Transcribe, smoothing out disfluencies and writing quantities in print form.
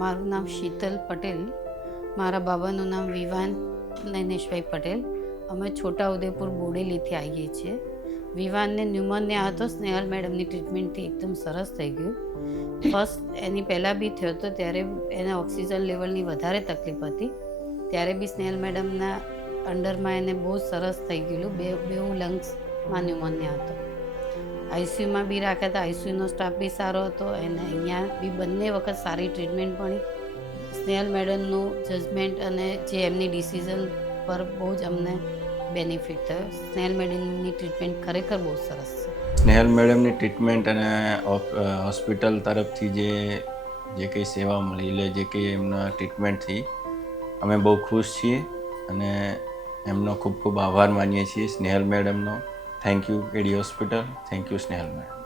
મારું નામ શીતલ પટેલ. મારા બાબાનું નામ વિવાન નૈનેશભાઈ પટેલ. અમે છોટાઉદેપુર બોડેલીથી આવીએ છીએ. વિવાનને ન્યુમોનિયા હતો. સ્નેહલ મેડમની ટ્રીટમેન્ટથી એકદમ સરસ થઈ ગયું. ફર્સ્ટ એની પહેલાં બી થયો હતો, ત્યારે એને ઓક્સિજન લેવલની વધારે તકલીફ હતી. ત્યારે બી સ્નેહલ મેડમના અંડરમાં એને બહુ સરસ થઈ ગયેલું. બેઉ લંગ્સમાં ન્યુમોનિયા હતો. આઈસીયુમાં બી રાખ્યા હતા. આઈસીયુનો સ્ટાફ બી સારો હતો. અને અહીંયા બી બંને વખત સારી ટ્રીટમેન્ટ મળી. સ્નેહલ મેડમનું જજમેન્ટ અને જે એમની ડિસિઝન પર બહુ જ અમને બેનિફિટ થયો. સ્નેહલ મેડમની ટ્રીટમેન્ટ ખરેખર બહુ સરસ છે. સ્નેહલ મેડમની ટ્રીટમેન્ટ અને હોસ્પિટલ તરફથી જે કંઈ સેવા મળી, એટલે જે કંઈ એમના ટ્રીટમેન્ટથી અમે બહુ ખુશ છીએ અને એમનો ખૂબ ખૂબ આભાર માનીએ છીએ સ્નેહલ મેડમનો. Thank you KD hospital. Thank you Snehal madam.